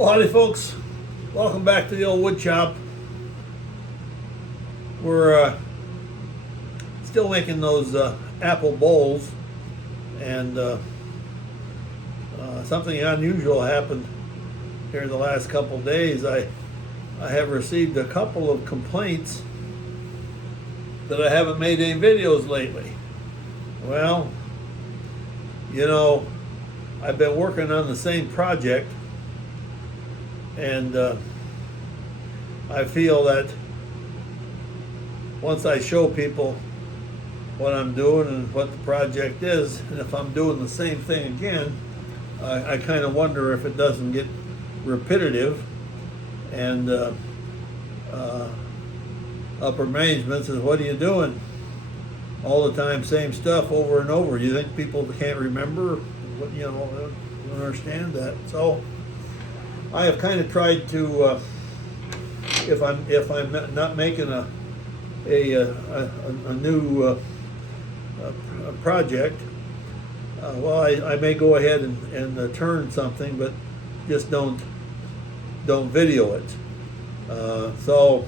Well, howdy folks, welcome back to the old wood shop. We're still making those apple bowls, and something unusual happened here in the last couple of days. I have received a couple of complaints that I haven't made any videos lately. Well, you know, I've been working on the same project, and I feel that once I show people what I'm doing and what the project is, and if I'm doing the same thing again, I kind of wonder if it doesn't get repetitive, and upper management says, what are you doing? All the time, same stuff over and over. You think people can't remember? What, you know, I don't understand that. So I have kind of tried to, if I'm not making a new project, well, I may go ahead and turn something, but just don't video it. So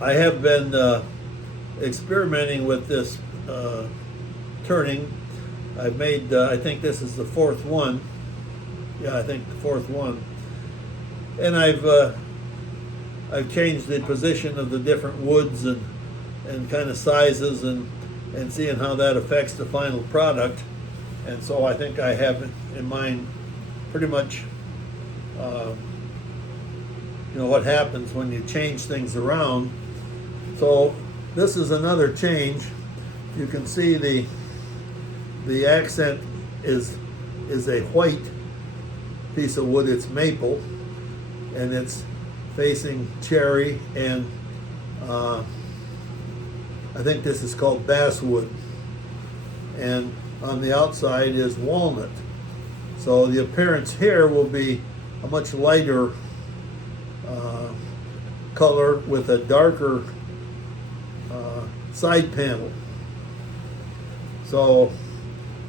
I have been experimenting with this turning. I've made, I think this is the fourth one. Yeah, I think the fourth one. And I've changed the position of the different woods and kind of sizes and seeing how that affects the final product. And so I think I have in mind pretty much you know what happens when you change things around. So this is another change. You can see the accent is a white piece of wood. It's maple, and it's facing cherry, and I think this is called basswood, and on the outside is walnut. So the appearance here will be a much lighter color with a darker side panel. So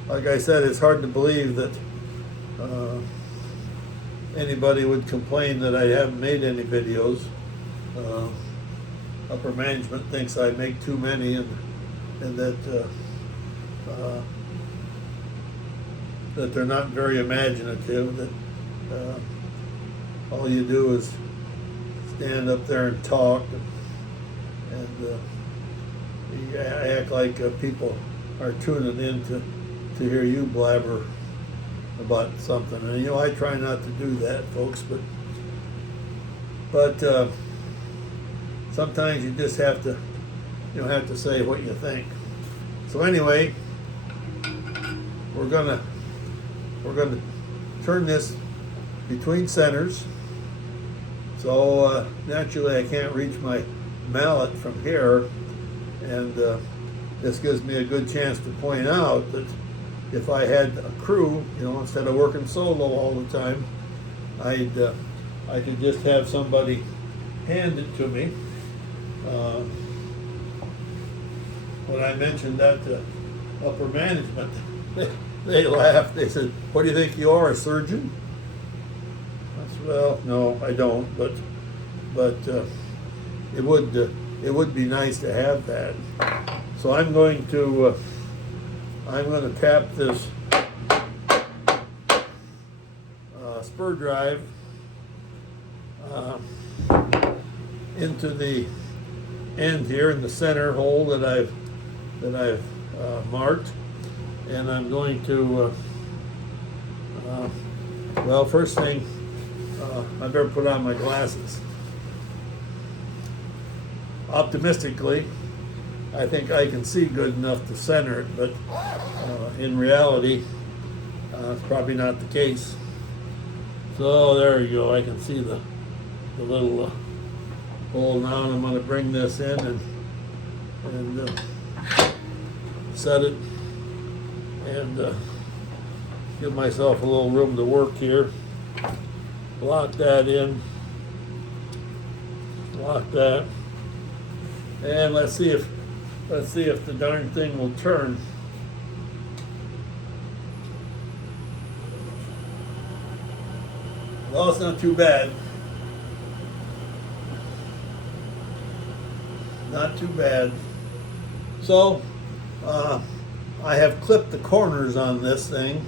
like I said, it's hard to believe that anybody would complain that I haven't made any videos. Upper management thinks I make too many, and that that they're not very imaginative, that all you do is stand up there and talk, and you act like people are tuning in to hear you blabber about something. And you know, I try not to do that, folks, but sometimes you just have to, you know, have to say what you think. So anyway, we're gonna turn this between centers. So naturally I can't reach my mallet from here, and this gives me a good chance to point out that if I had a crew, you know, instead of working solo all the time, I could just have somebody hand it to me. When I mentioned that to upper management, they laughed. They said, "What do you think you are, a surgeon?" I said, "Well, no, I don't, but it would be nice to have that." So I'm going to tap this spur drive into the end here in the center hole that I've marked, and I'm going to well, first thing, I better put on my glasses. Optimistically, I think I can see good enough to center it, but in reality, it's probably not the case. So there you go. I can see the little hole now, and I'm going to bring this in and set it, and give myself a little room to work here. Lock that in. Lock that. And let's see if the darn thing will turn. Well, it's not too bad. Not too bad. So, I have clipped the corners on this thing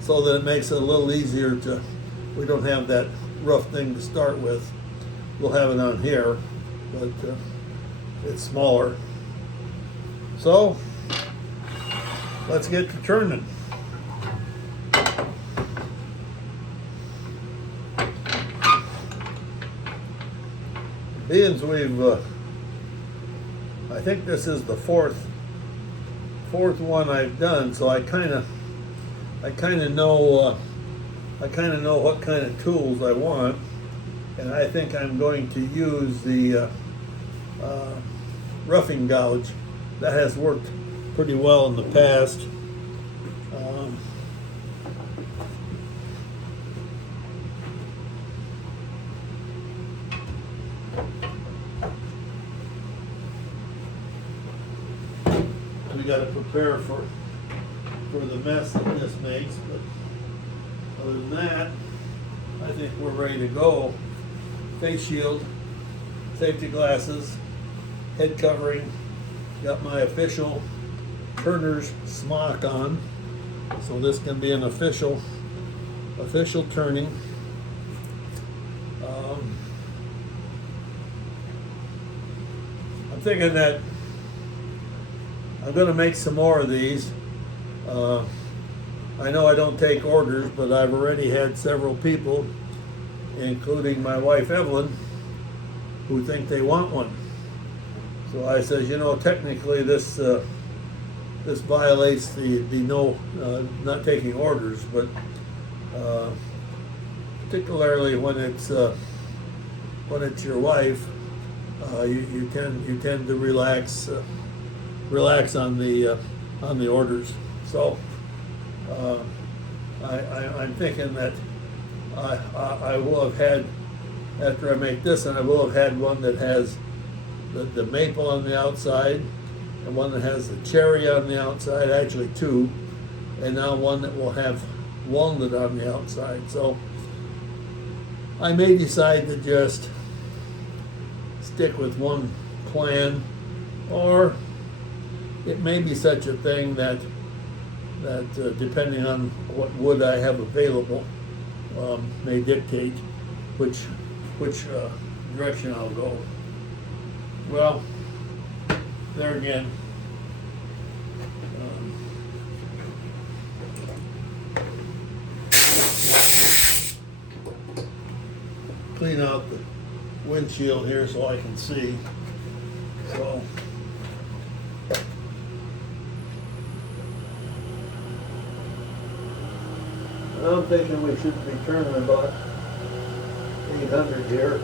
so that it makes it a little easier to, we don't have that rough thing to start with. We'll have it on here, but it's smaller. So, let's get to turning. Being we've, I think this is the fourth one I've done, so I kind of know what kind of tools I want, and I think I'm going to use the roughing gouge. That has worked pretty well in the past. We got to prepare for the mess that this makes, but other than that, I think we're ready to go. Face shield, safety glasses, head covering, got my official turner's smock on, so this can be an official turning. I'm thinking that I'm going to make some more of these. I know I don't take orders, but I've already had several people, including my wife Evelyn, who think they want one. So I says, you know, technically this violates the no not taking orders, but particularly when it's your wife, you tend to relax on the orders. So I'm thinking that I will have had, after I make this, and I will have had one that has the maple on the outside, and one that has the cherry on the outside, actually two, and now one that will have walnut on the outside. So I may decide to just stick with one plan, or it may be such a thing that depending on what wood I have available, may dictate which direction I'll go. Well, there again, clean out the windshield here so I can see. So I'm thinking we should be turning about 800 here.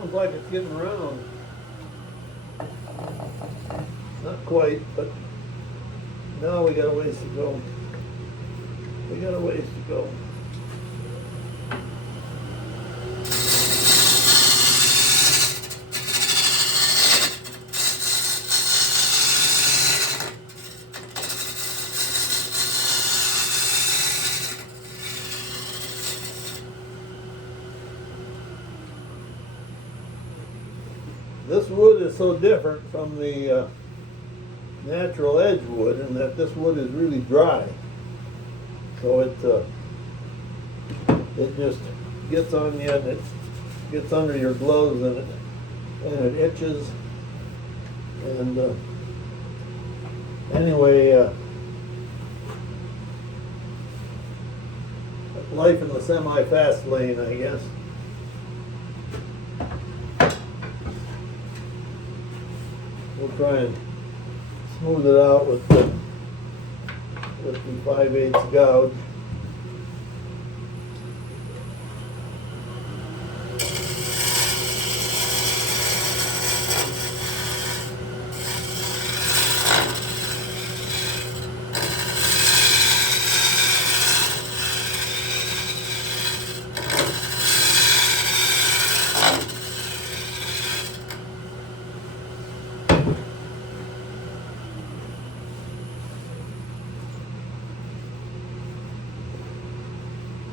Sounds like it's getting around. Not quite, but now we got a ways to go. We got a ways to go. This wood is so different from the natural edge wood in that this wood is really dry. So it just gets on you and it gets under your gloves and it itches. And anyway, life in the semi-fast lane, I guess. We'll try and smooth it out with the 5/8 gouge.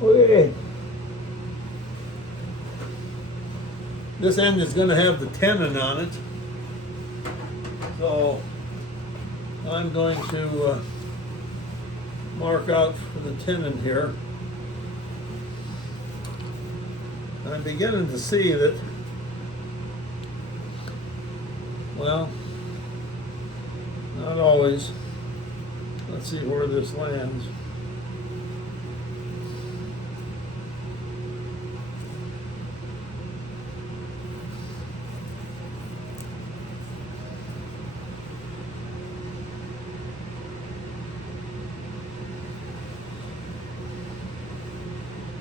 Okay. This end is going to have the tenon on it. So I'm going to mark out for the tenon here. I'm beginning to see that, well, not always. Let's see where this lands.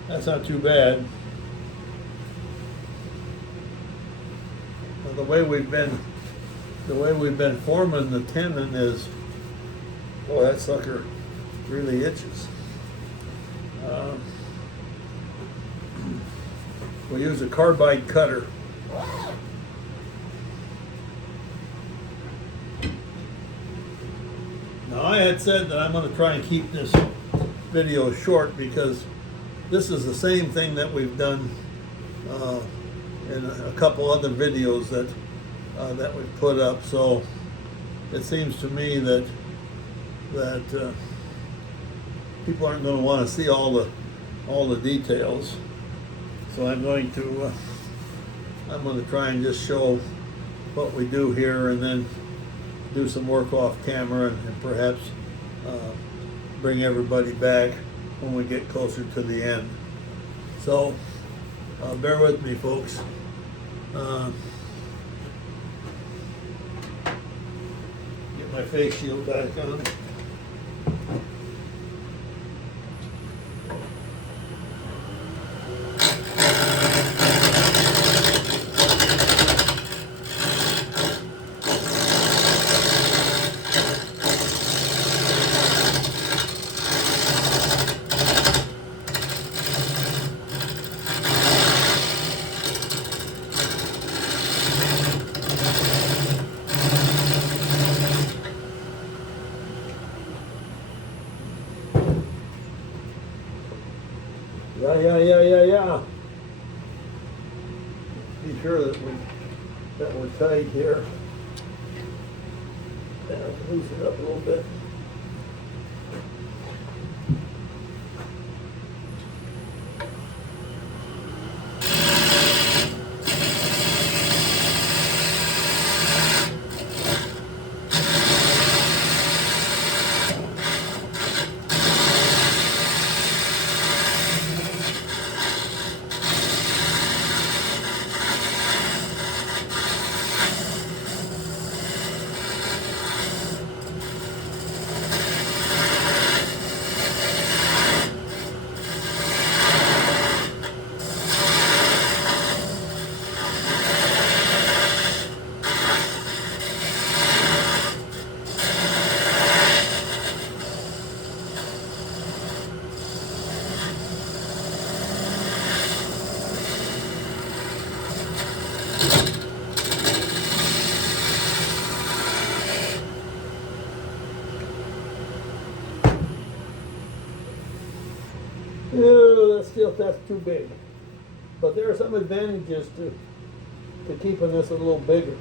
That's not too bad. Well, the way we've been forming the tenon is, oh, that sucker really itches. We'll use a carbide cutter. Now, I had said that I'm going to try and keep this video short because this is the same thing that we've done in a couple other videos that we've put up. So it seems to me that people aren't going to want to see all the details. So I'm going to try and just show what we do here, and then do some work off camera, and perhaps bring everybody back when we get closer to the end. So bear with me, folks. Get my face shield back on. Yeah. Be sure that we're tight here. Loosen it up a little bit. Oh, that's too big. But there are some advantages to keeping this a little bigger.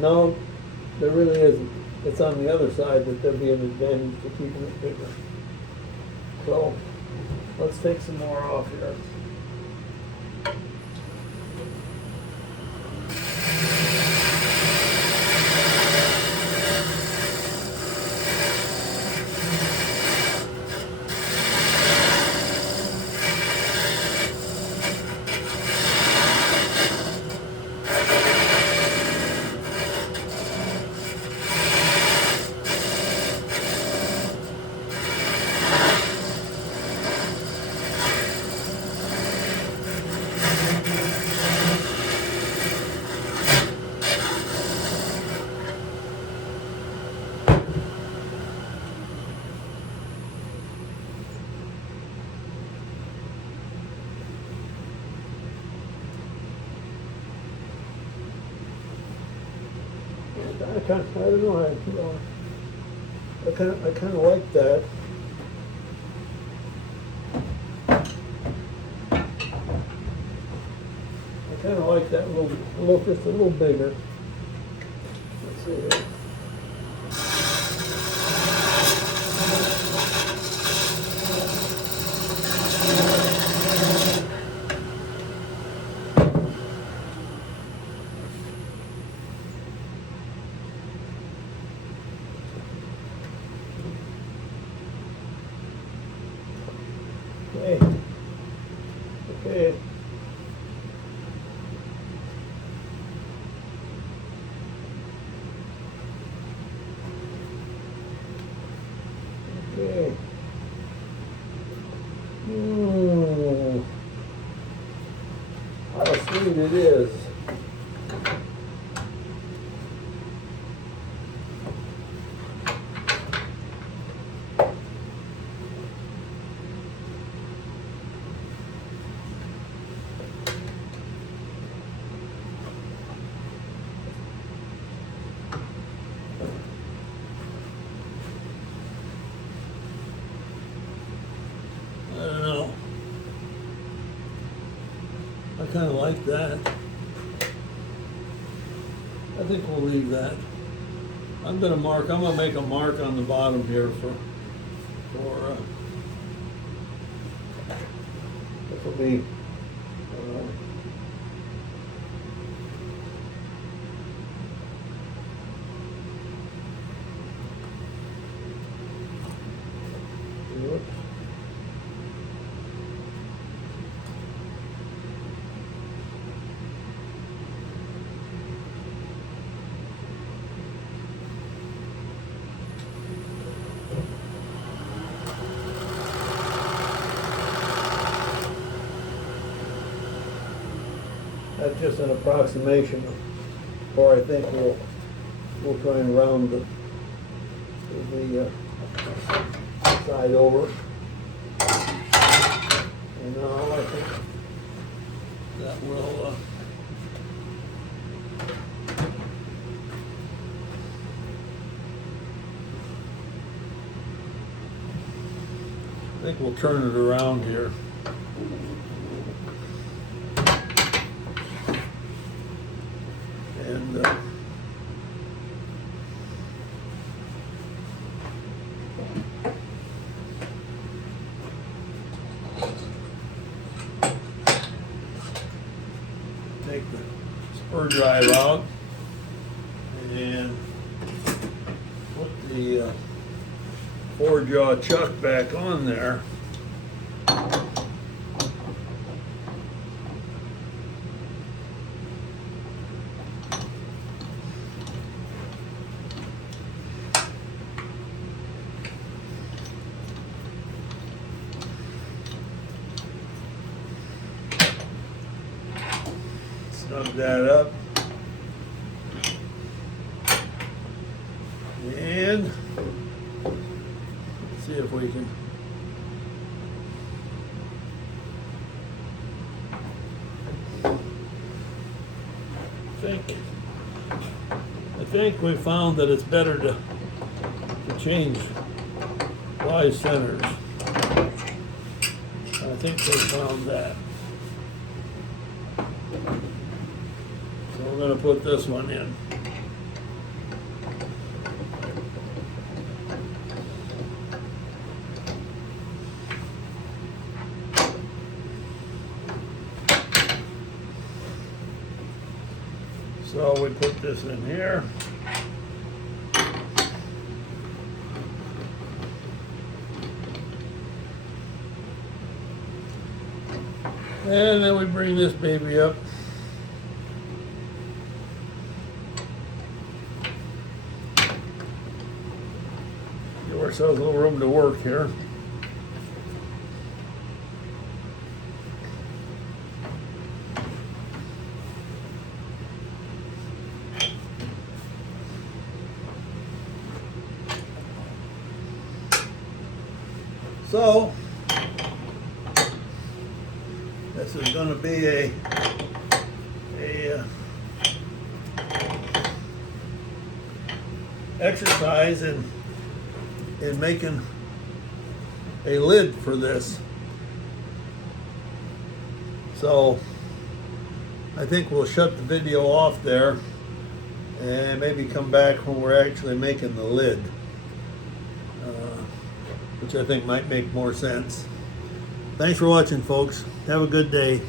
No, there really isn't. It's on the other side that there'll be an advantage to keeping it bigger. So let's take some more off here. I don't know how to I kind of like that. I kind of like that just a little bigger. Let's see here. Okay. Okay. Okay. How sweet it is. I don't know. I kind of like that. I think we'll leave that. I'm gonna make a mark on the bottom here this will be, whoops. That's just an approximation, or I think we'll try and round the side over. And now I think that will I think we'll turn it around here. And take the spur drive out and put the 4-jaw chuck back on there. Snug that up. And let's see if we can I think we found that it's better to change Y centers. I think we found that. So we're going to put this one in. So we put this in here. And then we bring this baby up. Give ourselves a little room to work here. So this is going to be a exercise in in making a lid for this. So I think we'll shut the video off there and maybe come back when we're actually making the lid, which I think might make more sense. Thanks for watching, folks. Have a good day.